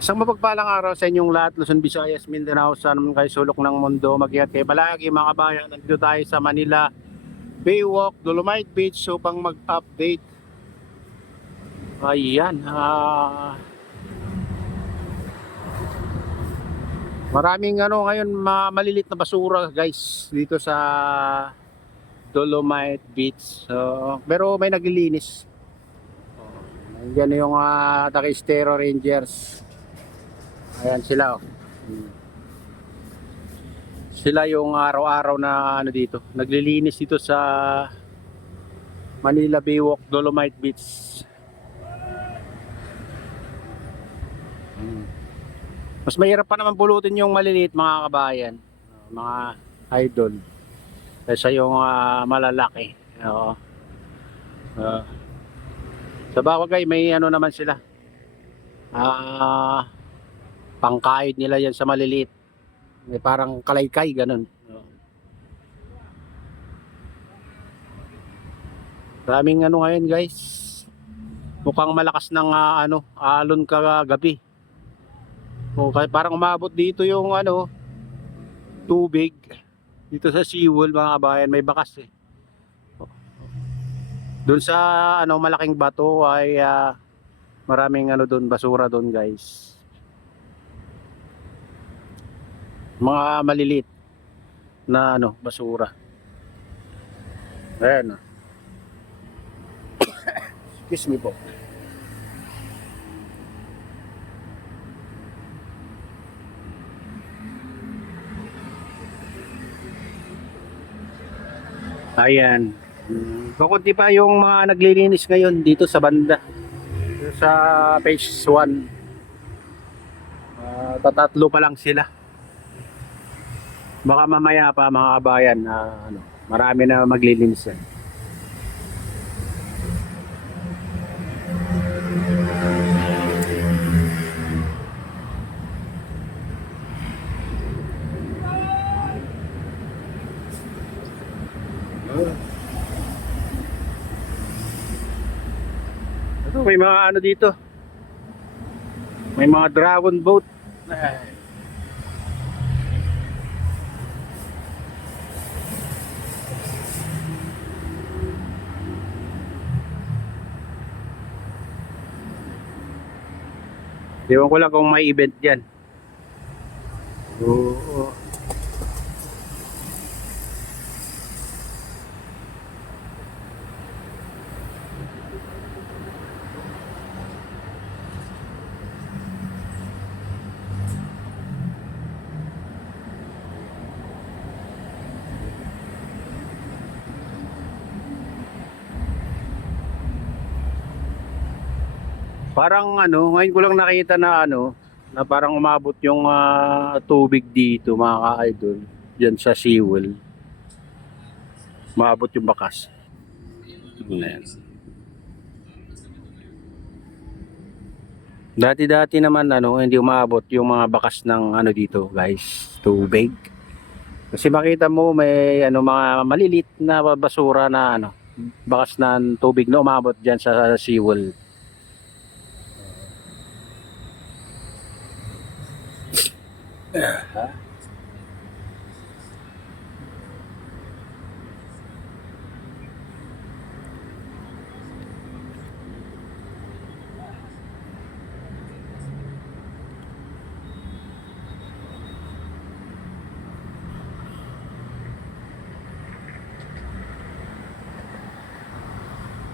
Isang mapagpalang araw sa inyong lahat, Luzon, Visayas, Mindanao, saan man kayo sulok ng mundo. Mag-ingat kayo palagi mga kabayan. Nandito tayo sa Manila Baywalk, Dolomite Beach upang mag-update. Ayan, maraming ngayon malilit na basura guys dito sa Dolomite Beach. Pero may naglilinis. Nandiyan yung Taga-Estero Rangers. Ayan sila oh. Sila yung araw-araw na dito, naglilinis dito sa Manila Baywalk, Dolomite Beach. Mas mahirap pa naman pulutin yung maliliit mga kabayan, mga idol, kaysa yung malalaki. Oo. Uh, sa Bawagay may naman sila. Pangkain nila yan sa maliliit. May parang kalaykay ganun. Daming ngayon guys. Mukhang malakas ng alon kagabi. Parang umabot dito yung tubig dito sa seawall mga kabayan, may bakas eh. Doon sa malaking bato ay maraming doon basura doon guys. Mga maliliit na basura. Ayan. Excuse me po. Ayan. Pakunti pa yung mga naglilinis ngayon dito sa banda. Dito sa phase 1. Tatatlo pa lang sila. Baka mamaya pa mga kabayan marami na maglilinis yan. Ito, may mga dito. May mga dragon boat. Ewan ko lang kung may event dyan. Oo. Parang ngayon ko lang nakita na na parang umabot yung tubig dito mga ka-idol. Diyan sa seawall. Umabot yung bakas. Ayan. Dati-dati naman hindi umabot yung mga bakas ng dito guys, tubig. Kasi makita mo may mga malilit na basura na bakas ng tubig na umabot diyan sa seawall.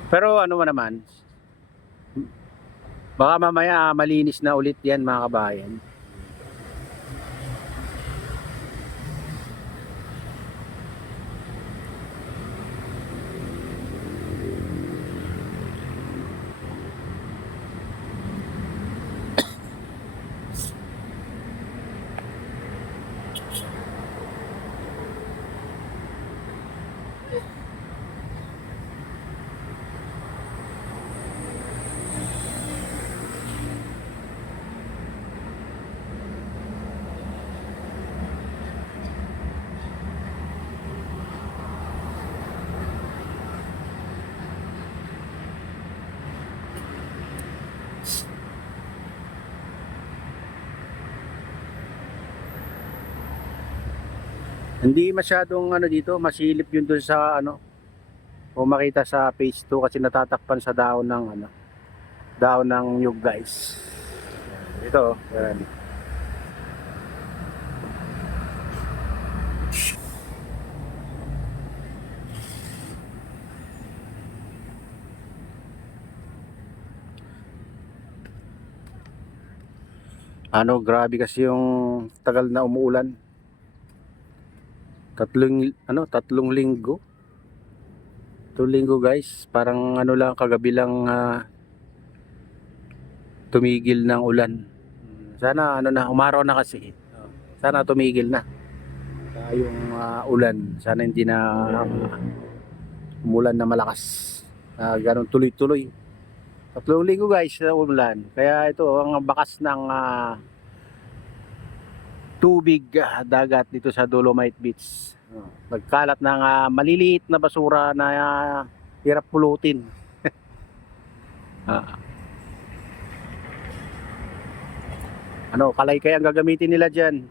Pero naman, baka mamaya malinis na ulit yan mga kabayan. Hindi masyadong ano dito, masilip yun dun sa ano, o makita sa phase 2 kasi natatakpan sa daon ng ano, daon ng nyug guys. Ito, yan. Ano, grabe kasi yung tagal na umuulan. Tatlong linggo. 2 linggo guys, parang ano lang kagabi lang tumigil ng ulan. Sana ano na, umaraw na kasi. Sana tumigil na. Yung ulan, sana hindi na umulan na malakas. Ganun tuloy-tuloy. 3 linggo guys na umulan. Kaya ito ang bakas ng tubig dagat dito sa Dolomite Beach. Nagkalat ng maliliit na basura na hirap pulutin. Ano, kalaykay ang gagamitin nila dyan.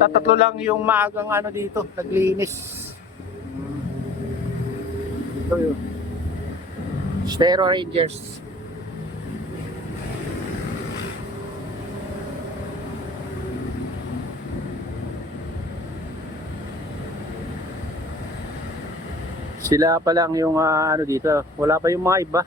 Tatatlo lang yung maagang ano dito, naglinis. Ito yun. Stero Rangers. Sila pa lang yung ano dito. Wala pa yung mga iba.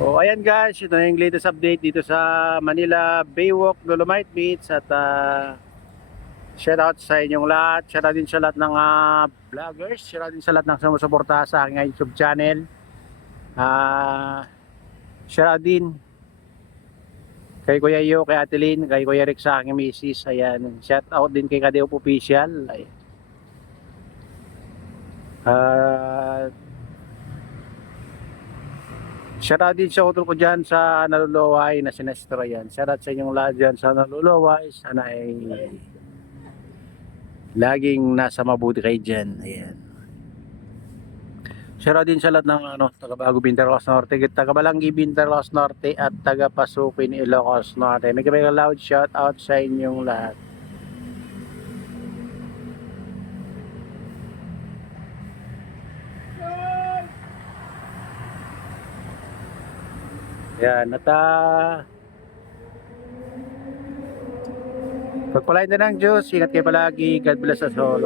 O ayan guys, ito na yung latest update dito sa Manila Baywalk, Dolomite Beach. At shout out sa inyong lahat. Shout out din sa lahat ng vloggers. Shout out din sa lahat ng sumusuporta sa aking YouTube channel. Shout out din kay Kuya Yo, kay Ate Lynn, kay Kuya Rick sa aking misis. Ayan, shout out din kay Kadeop Official. Ayan. Shoutout din sa utol ko dyan sa naluluway na sinestro yan. Shoutout sa inyong lahat dyan sa naluluway. Sana ay laging nasa mabuti kayo dyan. Ayan. Shoutout din sa lahat ng taga Bago Binterlos Norte, taga Balanggi Binterlos Norte at taga Pasukin Ilocos Norte. May loud shoutout sa inyong lahat. Yan, at pagpalain na ng Diyos, ingat kayo palagi. God bless us all.